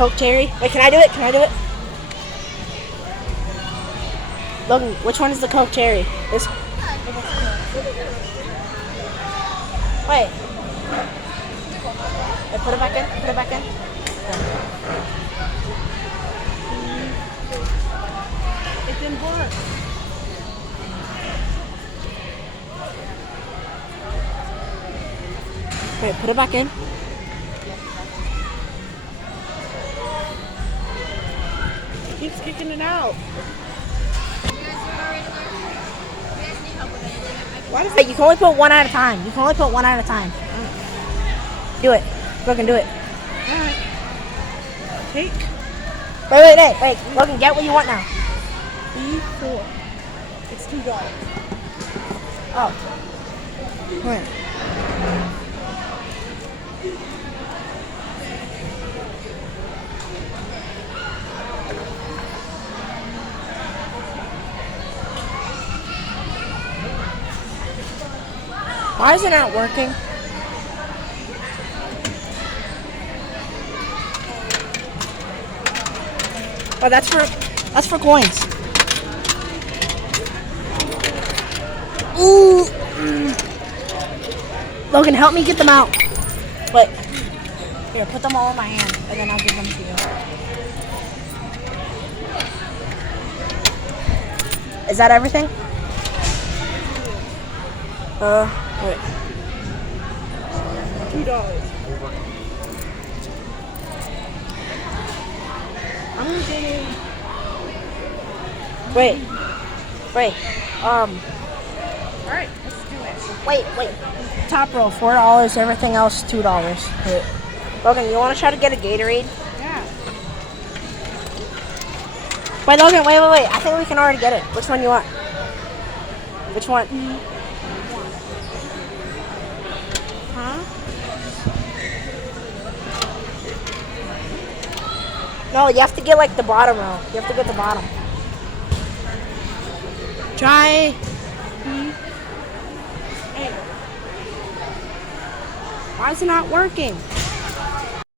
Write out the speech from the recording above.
Coke cherry? Wait, can I do it? Can I do it? Logan, which one is the Coke cherry? This. Wait. Wait, put it back in. Put it back in. It didn't work. Wait, put it back in. It keeps kicking it out. Why does it? You can only put one at a time. You can only put one at a time. Do it. Logan, do it. Alright. Take Wait. Logan, get what you want now. B4. It's $2. Oh. Wait. Why is it not working? Oh, that's for coins. Ooh. Logan, help me get them out. Wait. Here, put them all in my hand, and then I'll give them to you. Is that everything? Wait. $2. I'm getting. Wait. Alright, let's do it. Wait. Top row, $4. Everything else, $2. Wait. Logan, you want to try to get a Gatorade? Yeah. Wait, Logan, wait. I think we can already get it. Which one you want? Which one? Huh? No, you have to get like the bottom row. You have to get the bottom. Try. Hey. Why is it not working?